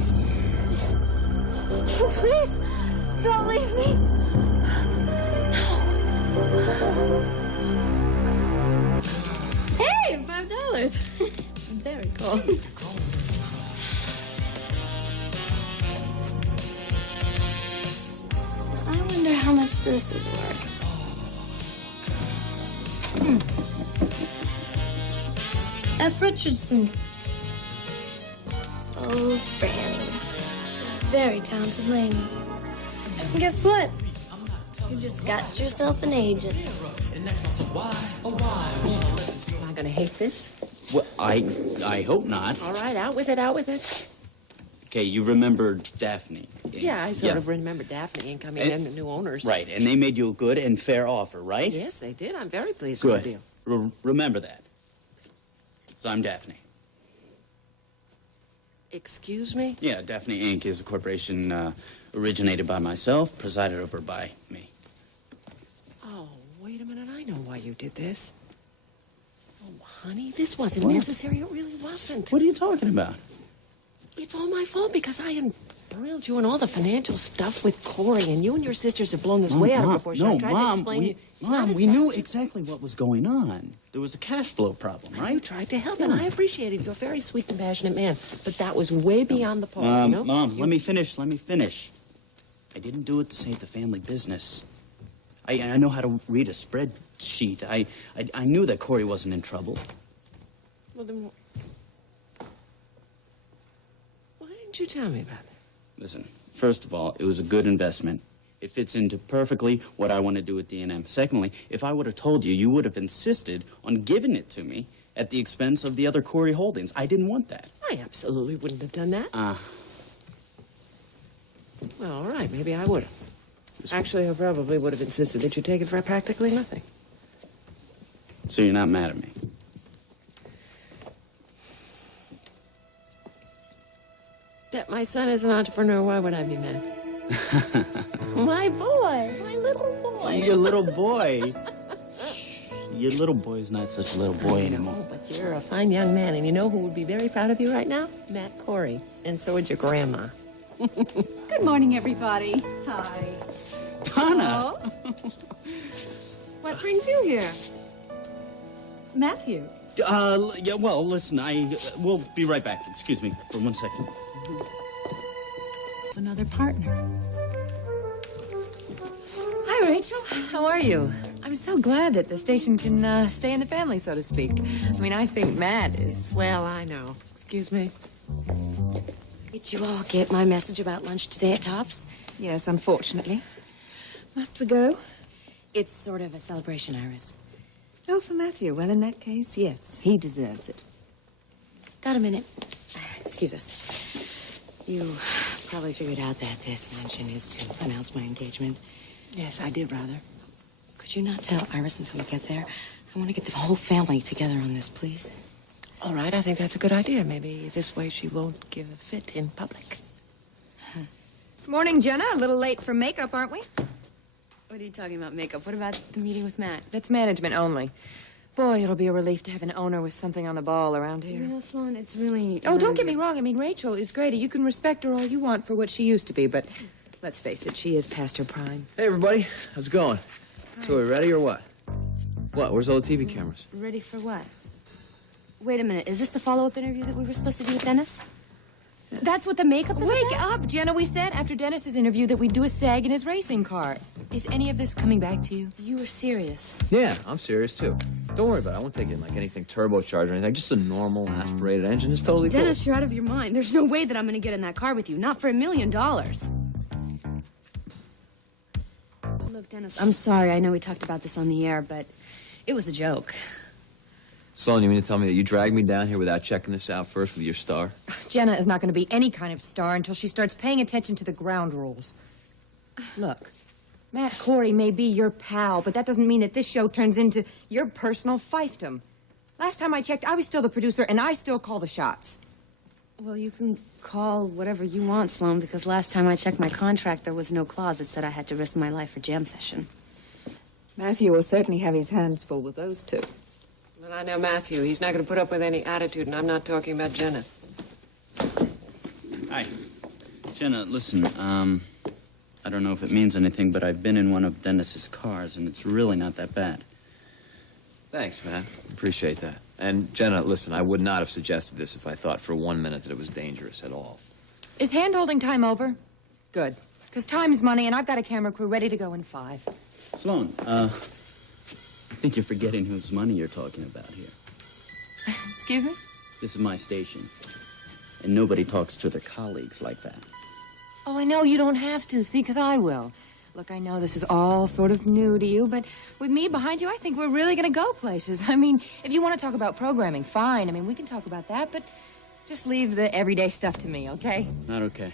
please. Please, don't leave me. No. Hey, $5. Very cool. I wonder how much this is worth. F. Richardson. Oh, Fanny. Very talented lady. And guess what? You just got yourself an agent. Am I gonna hate this? Well, I hope not. All right, out with it, out with it. Okay, you remember Daphne. Yeah, I sort of remember Daphne and coming in, the new owners. Right, and they made you a good and fair offer, right? Yes, they did. I'm very pleased Good. with the deal. Remember that. So I'm Daphne. Excuse me? Yeah, Daphne Inc. is a corporation originated by myself, presided over by me. Oh, wait a minute. I know why you did this. Oh, honey, this wasn't necessary. It really wasn't. What are you talking about? It's all my fault because I embroiled you in all the financial stuff with Corey, and you and your sisters have blown this way out of proportion. No, I tried to explain Mom, we knew exactly what was going on. There was a cash flow problem, right? You tried to help, and I appreciated you're a very sweet, compassionate man. But that was way beyond the point, you know? Mom, let me finish. I didn't do it to save the family business. I know how to read a spreadsheet. I knew that Corey wasn't in trouble. Well, then... Why didn't you tell me about that? Listen, first of all, it was a good investment. It fits into perfectly what I want to do with D&M. Secondly, if I would have told you, you would have insisted on giving it to me at the expense of the other Corey holdings. I didn't want that. I absolutely wouldn't have done that. Well, all right, maybe I would have. Actually, I probably would have insisted that you take it for practically nothing. So you're not mad at me? That my son is an entrepreneur, why would I be mad? My boy, my little boy. Your little boy. Your little boy is not such a little boy anymore. Oh, but you're a fine young man, and you know who would be very proud of you right now? Matt Corey. And so would your grandma. Good morning, everybody. Hi. Donna! What brings you here? Matthew. Yeah, well, listen, we'll be right back. Excuse me for 1 second. Another partner. Hi, Rachel. How are you? I'm so glad that the station can stay in the family, so to speak. I mean, I think Matt is... Well, I know. Excuse me. Did you all get my message about lunch today at Tops? Yes, unfortunately. Must we go? It's sort of a celebration, Iris. Oh, for Matthew. Well, in that case, yes. He deserves it. Got a minute? Excuse us. You probably figured out that this luncheon is to announce my engagement. Yes, I did, rather. Could you not tell Iris until we get there? I want to get the whole family together on this, please. All right, I think that's a good idea. Maybe this way she won't give a fit in public. Morning, Jenna. A little late for makeup, aren't we? What are you talking about, makeup? What about the meeting with Matt? That's management only. Boy, it'll be a relief to have an owner with something on the ball around here. You know, Sloan, it's really... Oh, don't get me wrong. I mean, Rachel is great. You can respect her all you want for what she used to be, but let's face it, she is past her prime. Hey, everybody. How's it going? So we ready or what? What? Where's all the TV cameras? Ready for what? Wait a minute. Is this the follow-up interview that we were supposed to do with Dennis? That's what the makeup is Wake about? up, Jenna. We said after Dennis's interview that we'd do a sag in his racing car. Is any of this coming back to you? You were serious. Yeah, I'm serious, too. Don't worry about it. I won't take it like anything turbocharged or anything. Just a normal aspirated engine is totally cool. Dennis, you're out of your mind. There's no way that I'm going to get in that car with you. Not for $1 million. Look, Dennis, I'm sorry. I know we talked about this on the air, but it was a joke. Sloan, you mean to tell me that you dragged me down here without checking this out first with your star? Jenna is not going to be any kind of star until she starts paying attention to the ground rules. Look, Matt Corey may be your pal, but that doesn't mean that this show turns into your personal fiefdom. Last time I checked, I was still the producer, and I still call the shots. Well, you can call whatever you want, Sloan, because last time I checked my contract, there was no clause that said I had to risk my life for jam session. Matthew will certainly have his hands full with those two. Well, I know Matthew. He's not going to put up with any attitude, and I'm not talking about Jenna. Hi. Jenna, listen, I don't know if it means anything, but I've been in one of Dennis's cars, and it's really not that bad. Thanks, man. Appreciate that. And Jenna, listen, I would not have suggested this if I thought for 1 minute that it was dangerous at all. Is hand-holding time over? Good. Because time's money, and I've got a camera crew ready to go in 5. Sloan, I think you're forgetting whose money you're talking about here. Excuse me? This is my station, and nobody talks to their colleagues like that. Oh, I know you don't have to, see, because I will. Look, I know this is all sort of new to you, but with me behind you, I think we're really going to go places. I mean, if you want to talk about programming, fine. I mean, we can talk about that, but just leave the everyday stuff to me, okay? Not okay.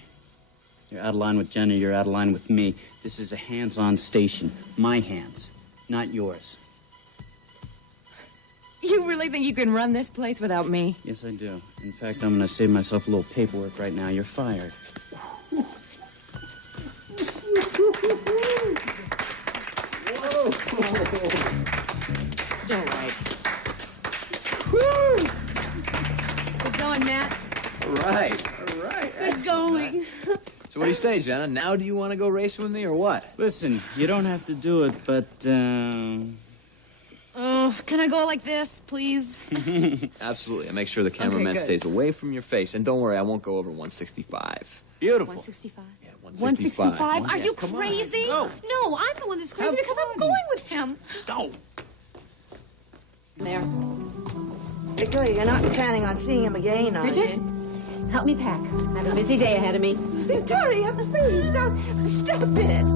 You're out of line with Jenna, you're out of line with me. This is a hands-on station. My hands, not yours. You really think you can run this place without me? Yes, I do. In fact, I'm going to save myself a little paperwork right now. You're fired. All right. Good going, Matt. All right. Good going. So what do you say, Jenna? Now do you want to go racing with me or what? Listen, you don't have to do it, but, Oh, can I go like this, please? Absolutely. I make sure the cameraman good. stays away from your face. And don't worry, I won't go over 165. Beautiful. 165? Yeah, 165. 165? Are you crazy? No. No, I'm the one that's crazy because I'm going with him. Go. There. Victoria, you're not planning on seeing him again, are Bridget, you? help me pack. I have a busy day ahead of me. Victoria, please, don't stop it.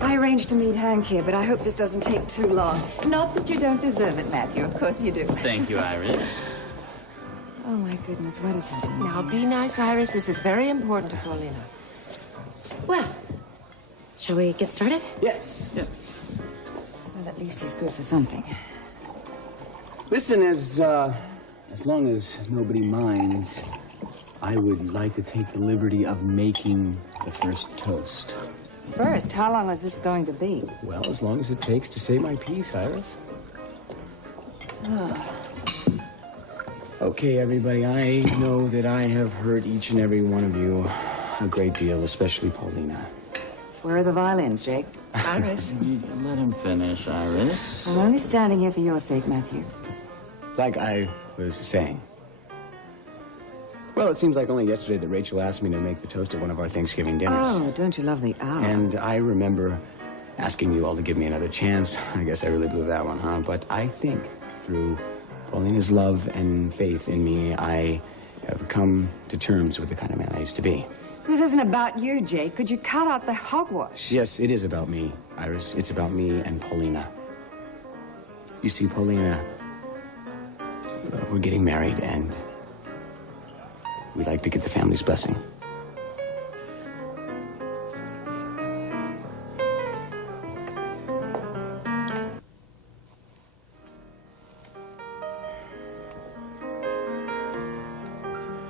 I arranged to meet Hank here, but I hope this doesn't take too long. Not that you don't deserve it, Matthew. Of course you do. Thank you, Iris. Oh, my goodness, what is happening? Now, be nice, Iris. This is very important to Paulina. Well, shall we get started? Yes. Yeah. Well, at least he's good for something. Listen, as long as nobody minds, I would like to take the liberty of making the first toast. First, how long is this going to be? Well, as long as it takes to say my piece, Iris. Okay, everybody, I know that I have hurt each and every one of you a great deal, especially Paulina. Where are the violins, Jake? Iris. Let him finish, Iris. I'm only standing here for your sake, Matthew. Like I was saying. Well, it seems like only yesterday that Rachel asked me to make the toast at one of our Thanksgiving dinners. Oh, don't you love the hour? And I remember asking you all to give me another chance. I guess I really blew that one, huh? But I think through Paulina's love and faith in me, I have come to terms with the kind of man I used to be. This isn't about you, Jake. Could you cut out the hogwash? Yes, it is about me, Iris. It's about me and Paulina. You see, Paulina, we're getting married, and we'd like to get the family's blessing.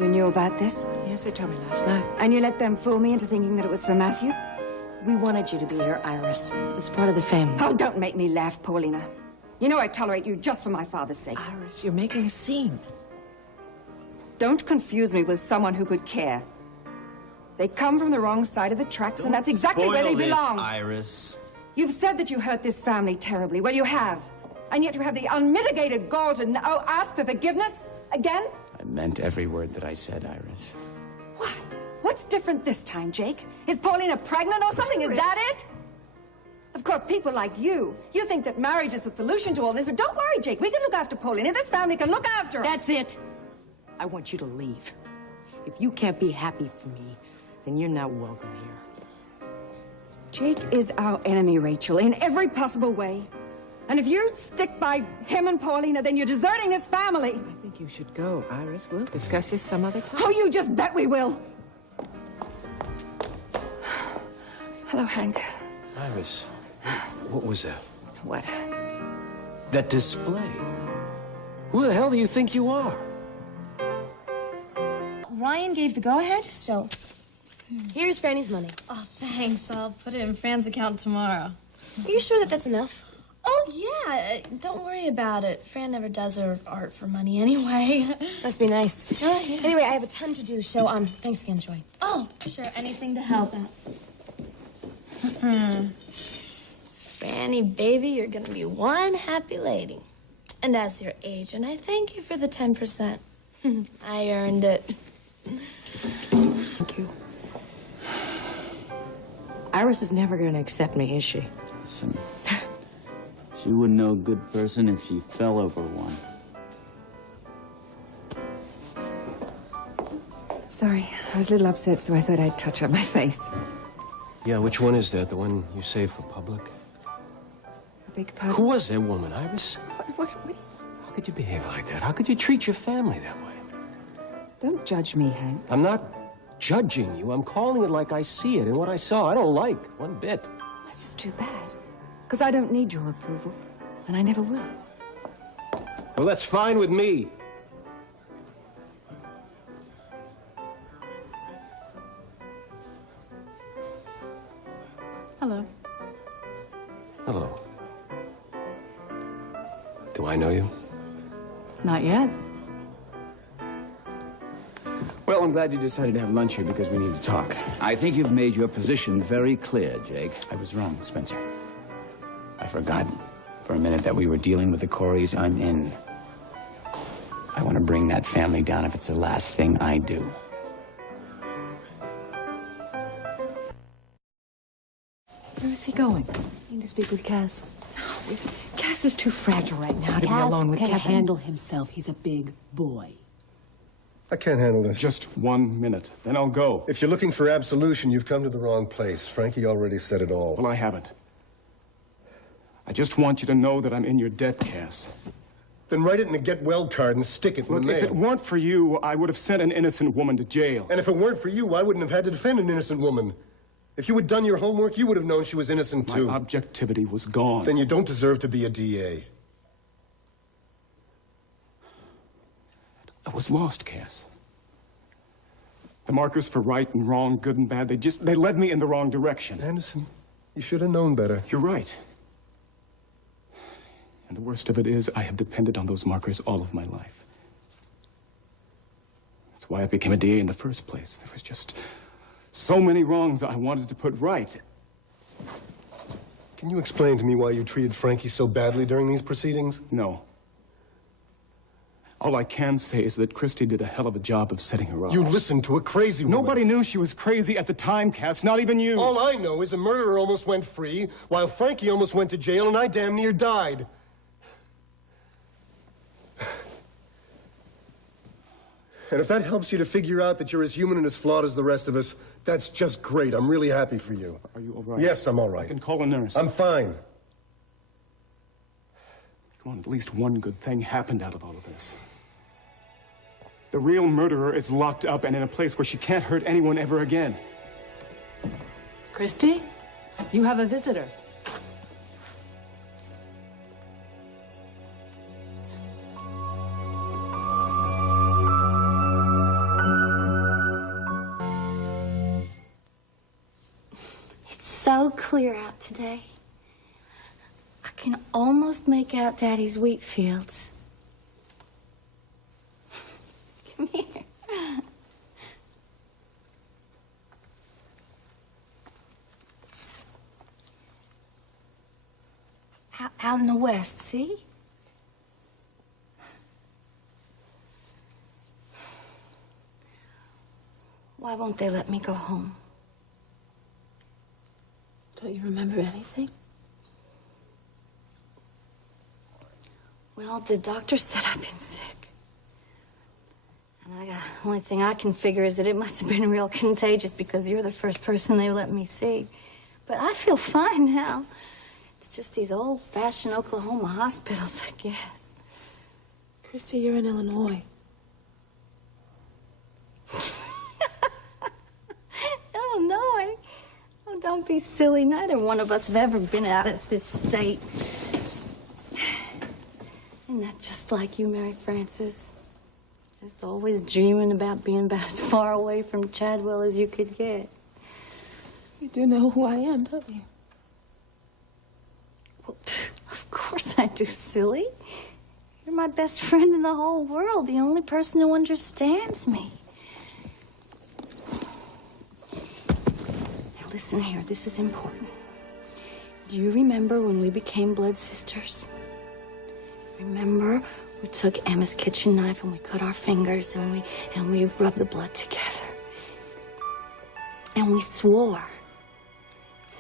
You knew about this? Yes, they told me last night. And you let them fool me into thinking that it was for Matthew? We wanted you to be here, Iris. It's part of the family. Oh, don't make me laugh, Paulina. You know I tolerate you just for my father's sake. Iris, you're making a scene. Don't confuse me with someone who could care. They come from the wrong side of the tracks, and that's exactly where they belong. Iris. You've said that you hurt this family terribly. Well, you have. And yet you have the unmitigated gall to ask for forgiveness again? I meant every word that I said, Iris. Why? What's different this time, Jake? Is Paulina pregnant or something? Is that it? Of course, people like you think that marriage is the solution to all this, but don't worry, Jake. We can look after Paulina. This family can look after her. That's it. I want you to leave. If you can't be happy for me, then you're not welcome here. Jake is our enemy, Rachel, in every possible way. And if you stick by him and Paulina, then you're deserting his family. I think you should go, Iris. We'll discuss this some other time. Oh, you just bet we will. Hello, Hank. Iris, what was that? What? That display. Who the hell do you think you are? Ryan gave the go-ahead, so here's Franny's money. Oh, thanks. I'll put it in Fran's account tomorrow. Are you sure that that's enough? Oh, yeah. Don't worry about it. Fran never does her art for money anyway. Must be nice. Oh, yeah. Anyway, I have a ton to do, so thanks again, Joy. Oh, sure. Anything to help out. Franny, baby, you're gonna be one happy lady. And as your agent, I thank you for the 10%. I earned it. Thank you. Iris is never going to accept me, is she? Listen, she wouldn't know a good person if she fell over one. Sorry, I was a little upset, so I thought I'd touch up my face. Yeah, which one is that? The one you saved for public? Big pardon? Who was that woman, Iris? What? How could you behave like that? How could you treat your family that way? Don't judge me, Hank. I'm not judging you. I'm calling it like I see it, and what I saw I don't like one bit. That's just too bad. Because I don't need your approval, and I never will. Well, that's fine with me. Hello. Hello. Do I know you? Not yet. Well, I'm glad you decided to have lunch here because we need to talk. I think you've made your position very clear, Jake. I was wrong, Spencer. I forgot for a minute that we were dealing with the Coreys. I'm in. I want to bring that family down if it's the last thing I do. Where is he going? Need to speak with Cass. Cass is too fragile right now to be Cass alone with can Kevin. handle himself. He's a big boy. I can't handle this. Just 1 minute, then I'll go. If you're looking for absolution, you've come to the wrong place. Frankie already said it all. Well, I haven't. I just want you to know that I'm in your debt, Cass. Then write it in a get well card and stick it in Look, the mail. if it weren't for you, I would have sent an innocent woman to jail. And if it weren't for you, I wouldn't have had to defend an innocent woman. If you had done your homework, you would have known she was innocent, too. My objectivity was gone. Then you don't deserve to be a DA. I was lost, Cass. The markers for right and wrong, good and bad, they led me in the wrong direction. Anderson, you should have known better. You're right. And the worst of it is, I have depended on those markers all of my life. That's why I became a DA in the first place. There was just so many wrongs I wanted to put right. Can you explain to me why you treated Frankie so badly during these proceedings? No. All I can say is that Christy did a hell of a job of setting her up. You listened to a crazy woman. Nobody knew she was crazy at the time, Cass, not even you. All I know is a murderer almost went free, while Frankie almost went to jail, and I damn near died. And if that helps you to figure out that you're as human and as flawed as the rest of us, that's just great. I'm really happy for you. Are you all right? Yes, I'm all right. I can call a nurse. I'm fine. Come on, at least one good thing happened out of all of this. The real murderer is locked up and in a place where she can't hurt anyone ever again. Christy, you have a visitor. It's so clear out today. I can almost make out Daddy's wheat fields. Come here. Out in the west, see? Why won't they let me go home? Don't you remember anything? Well, the doctor said I've been sick. And the only thing I can figure is that it must have been real contagious because you're the first person they let me see. But I feel fine now. It's just these old-fashioned Oklahoma hospitals, I guess. Christy, you're in Illinois. Illinois? Oh, don't be silly. Neither one of us have ever been out of this state. Isn't that just like you, Mary Frances? Just always dreaming about being about as far away from Chadwell as you could get. You do know who I am, don't you? Well, of course. course I do, silly. You're my best friend in the whole world, the only person who understands me. Now listen here, this is important. Do you remember when we became blood sisters? Remember, we took Emma's kitchen knife and we cut our fingers and we rubbed the blood together. And we swore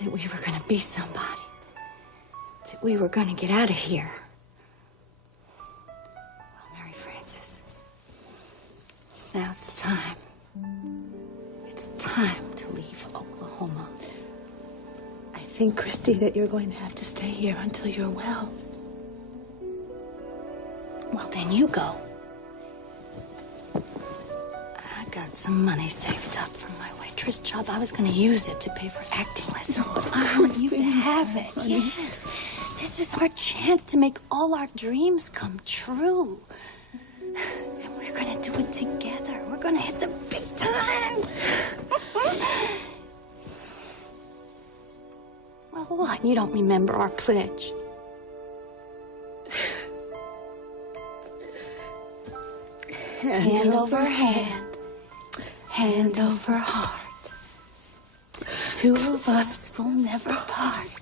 that we were gonna be somebody. That we were gonna get out of here. Well, Mary Frances, now's the time. It's time to leave Oklahoma. I think, Christy, that you're going to have to stay here until you're well. Well, then you go. I got some money saved up from my waitress job. I was going to use it to pay for acting lessons, but I want you to have it. Yes. This is our chance to make all our dreams come true. And we're going to do it together. We're going to hit the big time. Well, what? You don't remember our pledge? Hand over hand, hand over heart. Two of us will never part.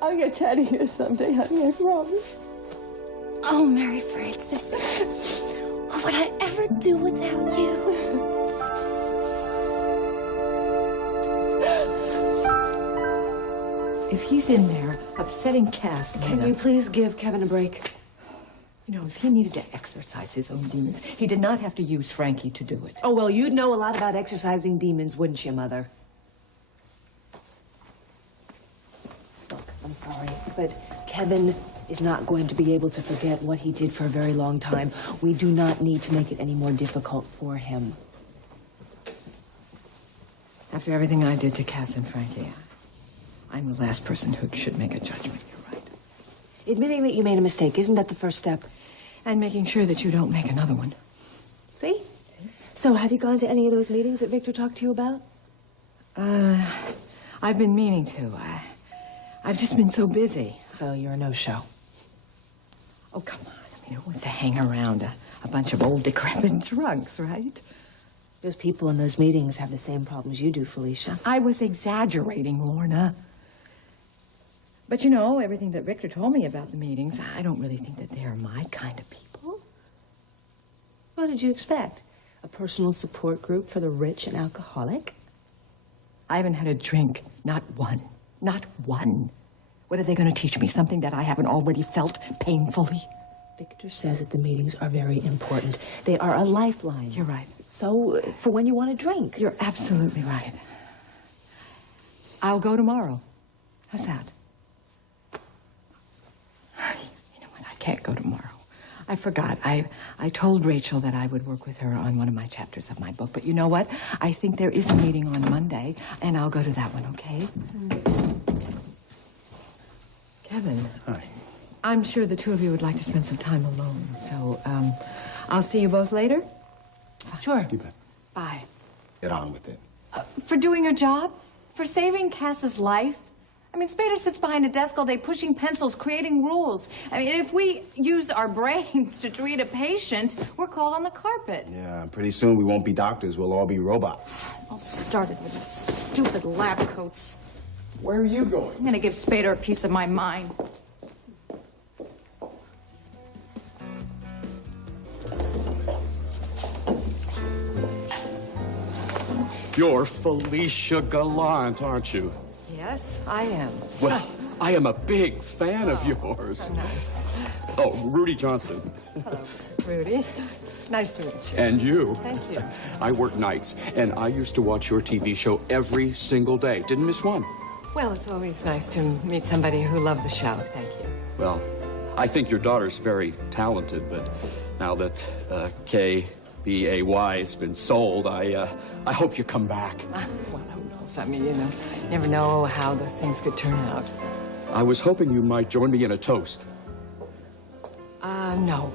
I'll get you out of here someday, honey, I promise. Oh, Mary Frances, what would I ever do without you? If he's in there upsetting Cass, Can you please give Kevin a break? You know, if he needed to exercise his own demons, he did not have to use Frankie to do it. Oh, well, you'd know a lot about exercising demons, wouldn't you, Mother? Look, I'm sorry, but Kevin is not going to be able to forget what he did for a very long time. We do not need to make it any more difficult for him. After everything I did to Cass and Frankie, I'm the last person who should make a judgment. You're right. Admitting that you made a mistake, isn't that the first step? And making sure that you don't make another one. See? So, have you gone to any of those meetings that Victor talked to you about? I've been meaning to. I've just been so busy. So, you're a no-show. Oh, come on. I mean, who wants to hang around a bunch of old decrepit drunks, right? Those people in those meetings have the same problems you do, Felicia. I was exaggerating, Lorna. But you know, everything that Victor told me about the meetings, I don't really think that they're my kind of people. What did you expect? A personal support group for the rich and alcoholic? I haven't had a drink. Not one. Not one. What are they going to teach me? Something that I haven't already felt painfully? Victor says that the meetings are very important. They are a lifeline. You're right. So, for when you want to drink. You're absolutely right. I'll go tomorrow. How's that? You know what? I can't go tomorrow. I forgot. I told Rachel that I would work with her on one of my chapters of my book. But you know what? I think there is a meeting on Monday, and I'll go to that one, okay? Kevin. Hi. I'm sure the two of you would like to spend some time alone. So, I'll see you both later? Sure. You bet. Bye. Get on with it. For doing your job? For saving Cass's life? I mean, Spader sits behind a desk all day pushing pencils, creating rules. I mean, if we use our brains to treat a patient, we're called on the carpet. Yeah, pretty soon we won't be doctors. We'll all be robots. All started with his stupid lab coats. Where are you going? I'm gonna give Spader a piece of my mind. You're Felicia Gallant, aren't you? Yes, I am. Well, I am a big fan of yours. Nice. Oh, Rudy Johnson. Hello, Rudy. Nice to meet you. And you. Thank you. I work nights, and I used to watch your TV show every single day. Didn't miss one. Well, it's always nice to meet somebody who loved the show. Thank you. Well, I think your daughter's very talented, but now that KBAY has been sold, I hope you come back. Well, who knows? I mean, you know, you never know how those things could turn out. I was hoping you might join me in a toast. No.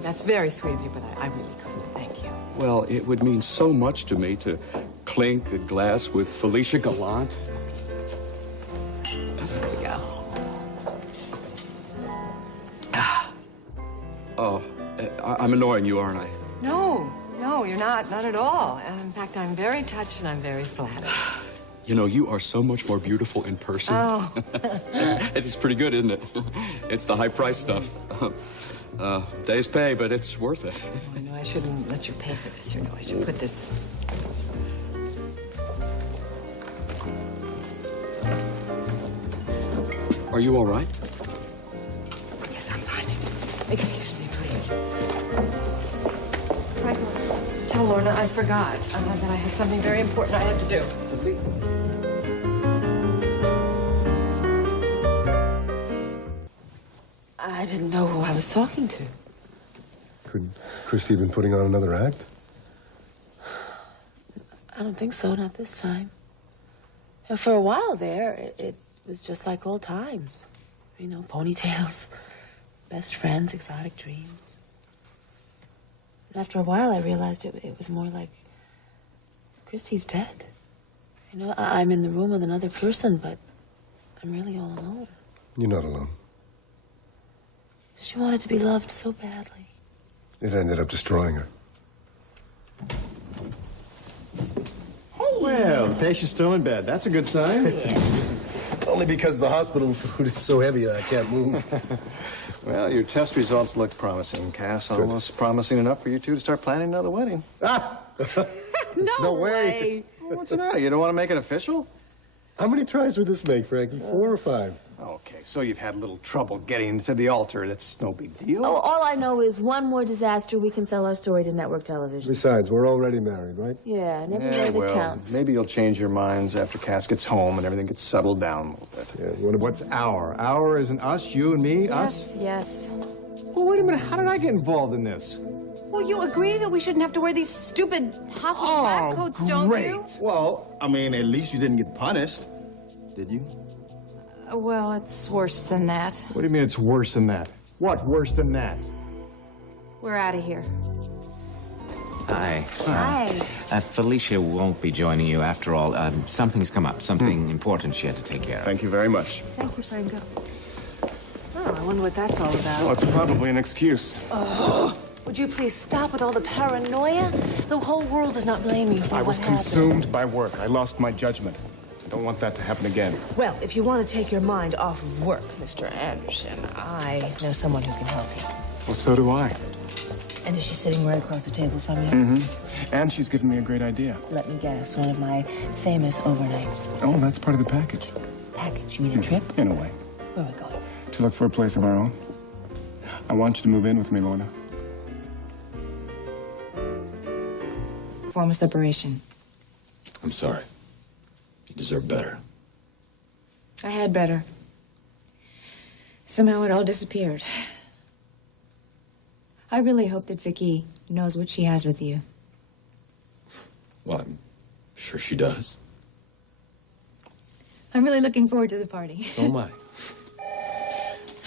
That's very sweet of you, but I really couldn't. Thank you. Well, it would mean so much to me to clink a glass with Felicia Gallant. Oh, I'm annoying you, aren't I? No, you're not. Not at all. In fact, I'm very touched and I'm very flattered. You know, you are so much more beautiful in person. Oh. It's pretty good, isn't it? It's the high price stuff. Day's pay, but it's worth it. I know I shouldn't let you pay for this. You know, I should put this. Are you all right? Yes, I'm fine. Excuse me, please. Tell Lorna I forgot that I had something very important I had to do. I didn't know who I was talking to. Could Christy been putting on another act? I don't think so, not this time. And for a while there, it was just like old times. You know, ponytails, best friends, exotic dreams. And after a while, I realized it was more like Christy's dead. You know, I'm in the room with another person, but I'm really all alone. You're not alone. She wanted to be loved so badly. It ended up destroying her. Well, the patient's still in bed. That's a good sign. Only because the hospital food is so heavy I can't move. Well, your test results look promising, Cass. Almost promising enough for you two to start planning another wedding. Ah! No way. Well, what's the matter? You don't want to make it official? How many tries would this make, Frankie? 4 or 5? Okay, so you've had a little trouble getting to the altar. That's no big deal. Oh, all I know is one more disaster, we can sell our story to network television. Besides, we're already married, right? Yeah, and every day that counts. Maybe you'll change your minds after Cass gets home and everything gets settled down a little bit. Yeah, what's our? Our isn't us, you and me, us? Yes. Well, wait a minute. How did I get involved in this? Well, you agree that we shouldn't have to wear these stupid hospital lab coats, don't you? Well, I mean, at least you didn't get punished. Did you? Well, it's worse than that. What do you mean it's worse than that? What worse than that? We're out of here. Hi. Hi. Felicia won't be joining you after all. Something's come up. Something important she had to take care of. Thank you very much. Thank you, Franco. Oh, I wonder what that's all about. Well, it's probably an excuse. Oh, would you please stop with all the paranoia? The whole world does not blame you for I what was happened. consumed by work. I lost my judgment. I don't want that to happen again. Well, if you want to take your mind off of work, Mr. Anderson, I know someone who can help you. Well, so do I. And is she sitting right across the table from you? Mm-hmm. And she's given me a great idea. Let me guess, one of my famous overnights. Oh, that's part of the package. Package? You mean a trip? In a way. Where are we going? To look for a place of our own. I want you to move in with me, Lorna. Form a separation. I'm sorry. You deserve better. I had better. Somehow it all disappeared. I really hope that Vicky knows what she has with you. Well, I'm sure she does. I'm really looking forward to the party. So am I.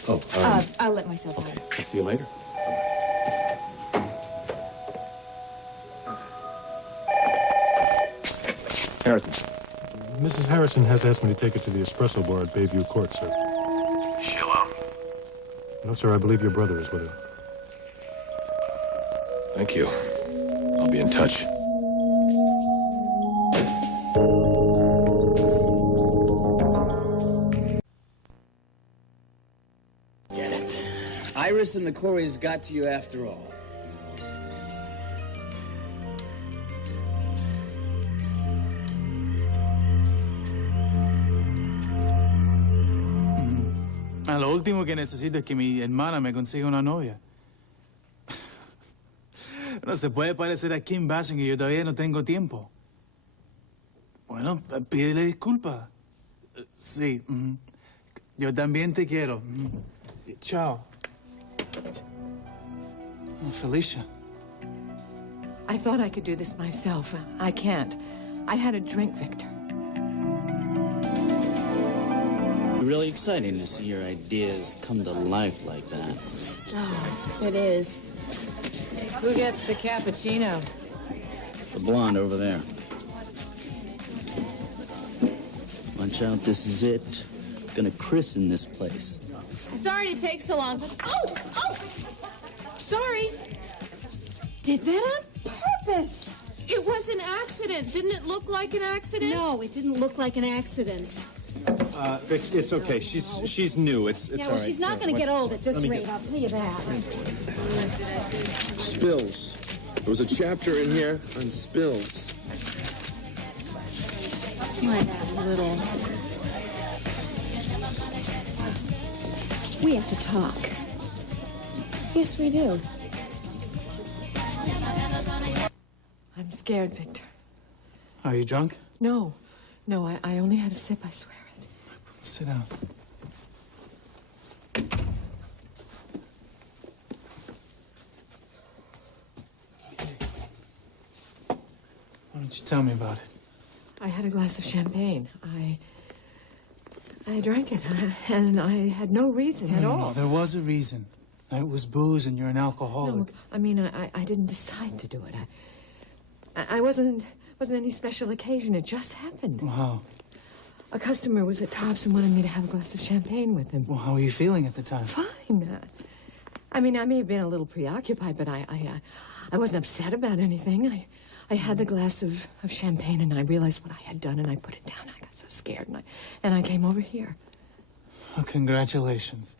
Oh, I'll let myself out. I'll see you later. Harrison. Mrs. Harrison has asked me to take her to the espresso bar at Bayview Court, sir. Is she alone? No, sir, I believe your brother is with her. Thank you. I'll be in touch. Get it. Iris and the Coreys got to you after all. Lo último que necesito es que mi hermana me consiga una novia. No se puede parecer a Kim Basinger, yo todavía no tengo tiempo. Bueno, pídele disculpas. Sí. Yo también te quiero. Chao. Felicia. I thought I could do this myself. I can't. I had a drink, Victor. Really exciting to see your ideas come to life like that. Oh, it is. Who gets the cappuccino? The blonde over there. Watch out, this is it. Gonna christen this place. Sorry to take so long. Oh! Sorry. Did that on purpose. It was an accident. Didn't it look like an accident? No, it didn't look like an accident. It's okay. She's new. It's Yeah, all well, right. she's not going to get old at this rate, I'll tell you that. Spills. There was a chapter in here on spills. Why, that little... We have to talk. Yes, we do. I'm scared, Victor. Are you drunk? No. No, I only had a sip, I swear it. Sit down. Why don't you tell me about it? I had a glass of champagne. I drank it, and I had no reason at all. No, there was a reason. It was booze, and you're an alcoholic. No, I mean, I didn't decide to do it. I wasn't any special occasion. It just happened. Well, how? A customer was at Tops and wanted me to have a glass of champagne with him. Well, how were you feeling at the time? Fine. I mean, I may have been a little preoccupied, but I wasn't upset about anything. I had the glass of champagne, and I realized what I had done, and I put it down. I got so scared, and I came over here. Oh, congratulations.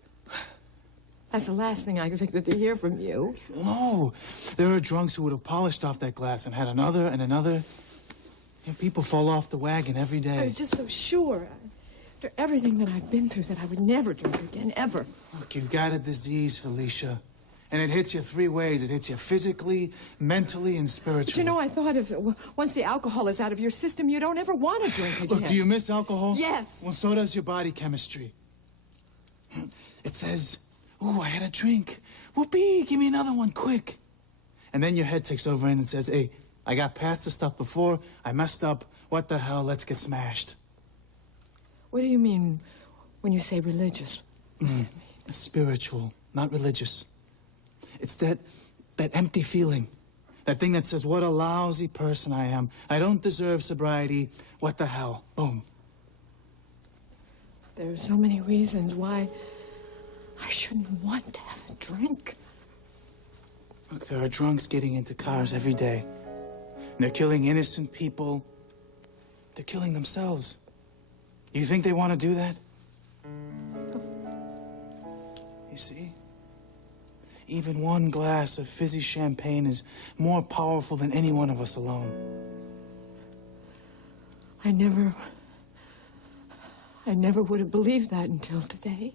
That's the last thing I expected to hear from you. No. There are drunks who would have polished off that glass and had another and another. You know, people fall off the wagon every day. I was just so sure, after everything that I've been through, that I would never drink again, ever. Look, you've got a disease, Felicia. And it hits you three ways. It hits you physically, mentally, and spiritually. But you know, I thought once the alcohol is out of your system, you don't ever want to drink again. Look, do you miss alcohol? Yes. Well, so does your body chemistry. It says, ooh, I had a drink. Whoopee, give me another one, quick. And then your head takes over and says, hey, I got past the stuff before. I messed up. What the hell? Let's get smashed. What do you mean when you say religious? What does that mean? Spiritual, not religious. It's that empty feeling. That thing that says, what a lousy person I am. I don't deserve sobriety. What the hell? Boom. There are so many reasons why I shouldn't want to have a drink. Look, there are drunks getting into cars every day. And they're killing innocent people. They're killing themselves. You think they want to do that? You see? Even one glass of fizzy champagne is more powerful than any one of us alone. I never would have believed that until today.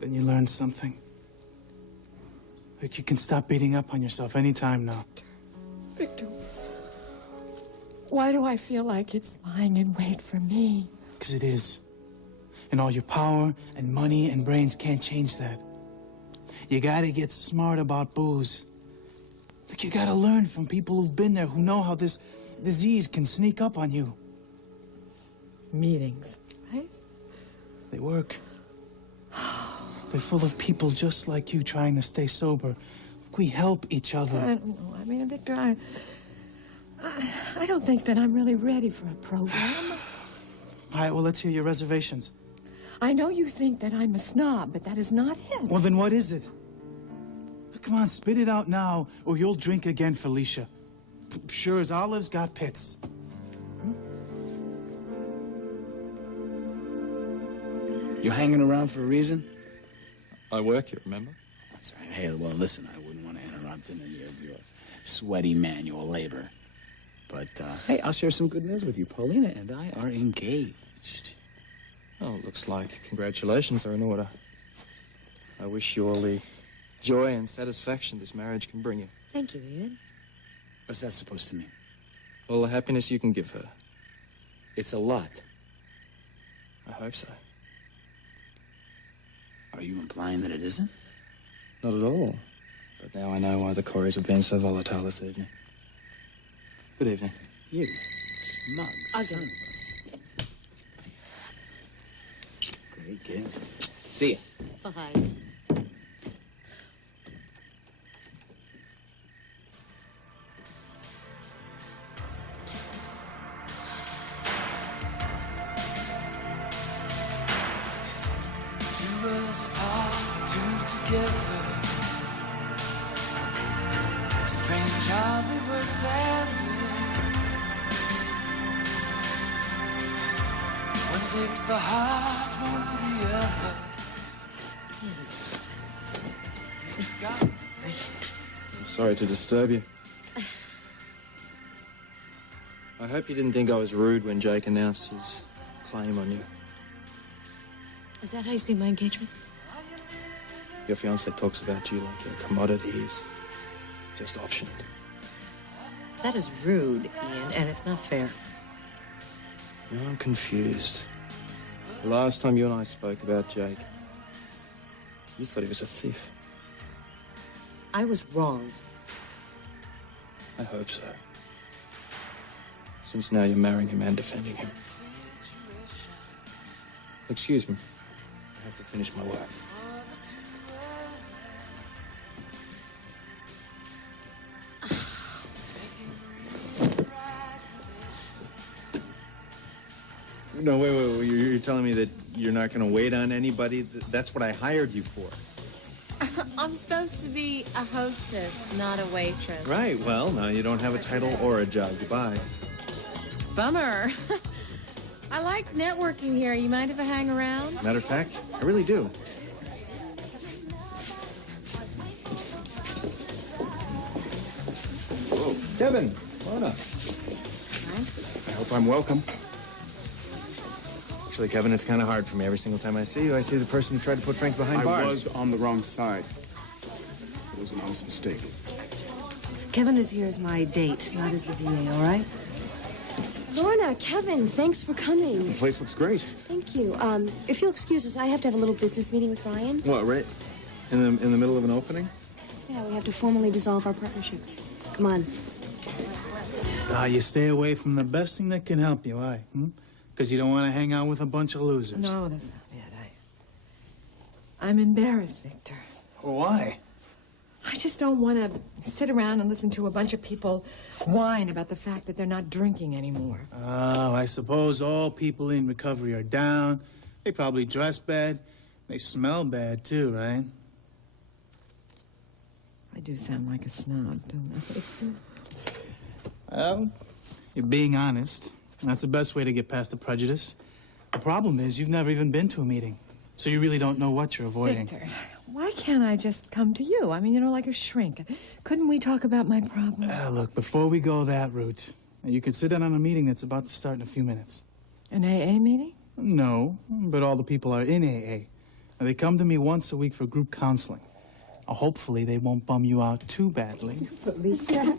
Then you learned something. Like you can stop beating up on yourself anytime now. Victor, why do I feel like it's lying in wait for me? Because it is. And all your power and money and brains can't change that. You gotta get smart about booze. Look, you gotta learn from people who've been there, who know how this disease can sneak up on you. Meetings, right? They work. They're full of people just like you trying to stay sober. We help each other. I don't know. I mean, Victor, I don't think that I'm really ready for a program. All right, well, let's hear your reservations. I know you think that I'm a snob, but that is not it. Well, then what is it? Come on, spit it out now, or you'll drink again, Felicia. Sure as olives got pits. You hanging around for a reason? I work here, remember? That's right. Hey, well, listen, I wouldn't want to interrupt any of your sweaty manual labor. But, hey, I'll share some good news with you. Paulina and I are engaged. Oh, looks like congratulations are in order. I wish you all the joy and satisfaction this marriage can bring you. Thank you, Ian. What's that supposed to mean? All the happiness you can give her. It's a lot. I hope so. Are you implying that it isn't? Not at all. But now I know why the Corys were being so volatile this evening. Good evening. You smug son. Great kid. See ya. Bye. Two us apart, two together. together. Strange how they work that way. One takes the heart, one the other. I'm sorry to disturb you. I hope you didn't think I was rude when Jake announced his claim on you. Is that how you see my engagement? Your fiancé talks about you like a commodity. He's just optioned. That is rude, Ian, and it's not fair. You know, I'm confused. The last time you and I spoke about Jake, you thought he was a thief. I was wrong. I hope so. Since now you're marrying him and defending him. Excuse me. I have to finish my work. No, wait. You're telling me that you're not going to wait on anybody? That's what I hired you for. I'm supposed to be a hostess, not a waitress. Right, well, now you don't have a title or a job. Goodbye. Bummer. I like networking here. You mind if I hang around? Matter of fact, I really do. Whoa, Kevin, come on up. I hope I'm welcome. Actually, Kevin, it's kind of hard for me. Every single time I see you, I see the person who tried to put Frank behind bars. I was on the wrong side. It was an honest mistake. Kevin is here as my date, not as the DA, all right? Lorna, Kevin, thanks for coming. The place looks great. Thank you. If you'll excuse us, I have to have a little business meeting with Ryan. What, right in the middle of an opening? Yeah, we have to formally dissolve our partnership. Come on. You stay away from the best thing that can help you, why? Because you don't want to hang out with a bunch of losers. No, that's not it. I'm embarrassed, Victor. Why? I just don't want to sit around and listen to a bunch of people whine about the fact that they're not drinking anymore. Oh, I suppose all people in recovery are down. They probably dress bad. They smell bad, too, right? I do sound like a snob, don't I? Well, you're being honest. That's the best way to get past the prejudice. The problem is you've never even been to a meeting, so you really don't know what you're avoiding. Victor, why can't I just come to you? I mean, you know, like a shrink. Couldn't we talk about my problem? Look, before we go that route, you could sit in on a meeting that's about to start in a few minutes. An AA meeting? No, but all the people are in AA. Now, they come to me once a week for group counseling. Hopefully they won't bum you out too badly. Believe that.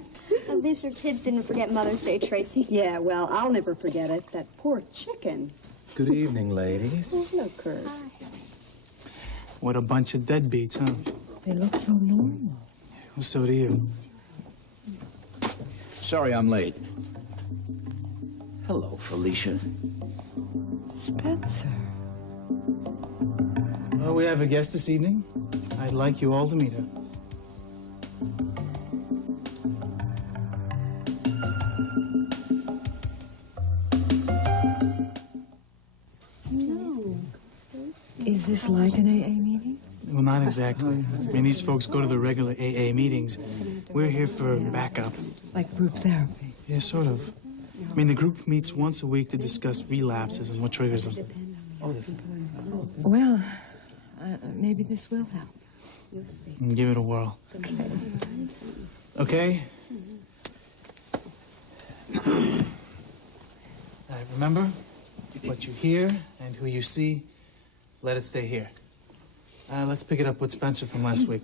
At least your kids didn't forget Mother's Day, Tracy. Yeah, well, I'll never forget it. That poor chicken. Good evening, ladies. Hello, Kurt. What a bunch of deadbeats, huh? They look so normal. Well, so do you. Sorry I'm late. Hello, Felicia. Spencer. Well, we have a guest this evening. I'd like you all to meet her. No. Is this like an AA meeting? Well, not exactly. I mean, these folks go to the regular AA meetings. We're here for backup. Like group therapy? Yeah, sort of. I mean, the group meets once a week to discuss relapses and what triggers them. Well, maybe this will help. Give it a whirl. Okay? Remember, what you hear and who you see, let it stay here. Let's pick it up with Spencer from last week.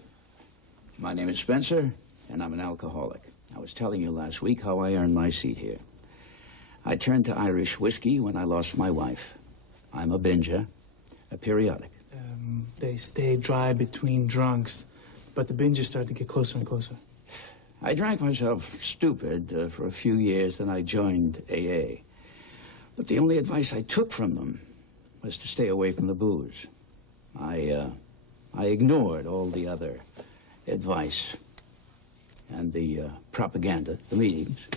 My name is Spencer, and I'm an alcoholic. I was telling you last week how I earned my seat here. I turned to Irish whiskey when I lost my wife. I'm a binger, a periodic. They stay dry between drunks, but the binges start to get closer and closer. I drank myself stupid for a few years, then I joined AA. But the only advice I took from them was to stay away from the booze. I ignored all the other advice and the propaganda, the meetings.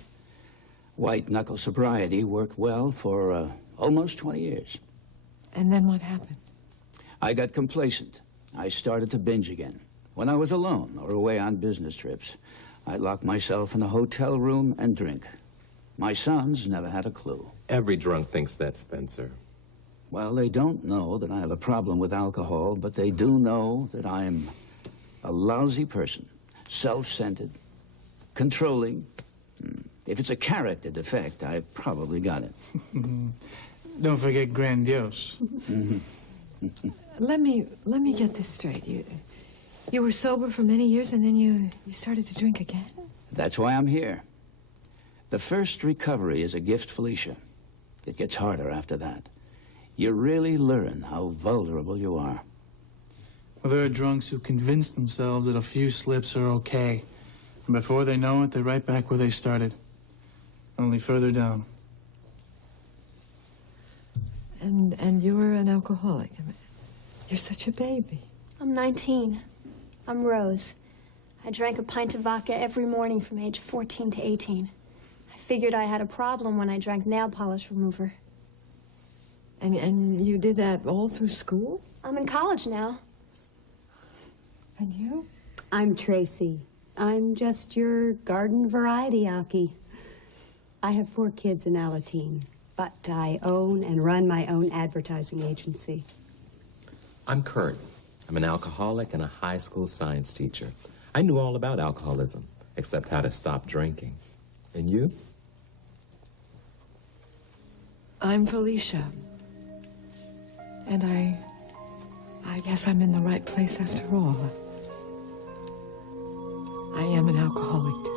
White-knuckle sobriety worked well for almost 20 years. And then what happened? I got complacent. I started to binge again. When I was alone or away on business trips, I'd lock myself in a hotel room and drink. My sons never had a clue. Every drunk thinks that, Spencer. Well, they don't know that I have a problem with alcohol, but they do know that I'm a lousy person, self-centered, controlling. If it's a character defect, I've probably got it. Don't forget grandiose. Let me get this straight. You were sober for many years, and then you started to drink again? That's why I'm here. The first recovery is a gift, Felicia. It gets harder after that. You really learn how vulnerable you are. Well, there are drunks who convince themselves that a few slips are okay. And before they know it, they're right back where they started. Only further down. And you're an alcoholic. You're such a baby. I'm 19. I'm Rose. I drank a pint of vodka every morning from age 14 to 18. I figured I had a problem when I drank nail polish remover. And you did that all through school? I'm in college now. And you? I'm Tracy. I'm just your garden variety alky. I have 4 kids in Alateen, but I own and run my own advertising agency. I'm Kurt. I'm an alcoholic and a high school science teacher. I knew all about alcoholism, except how to stop drinking. And you? I'm Felicia. And I guess I'm in the right place after all. I am an alcoholic, too.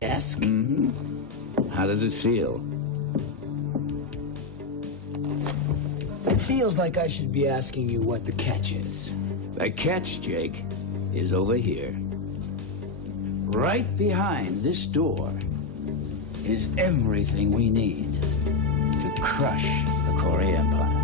Desk? Mm-hmm. How does it feel? It feels like I should be asking you what the catch is. The catch, Jake, is over here. Right behind this door is everything we need to crush the Corey Empire.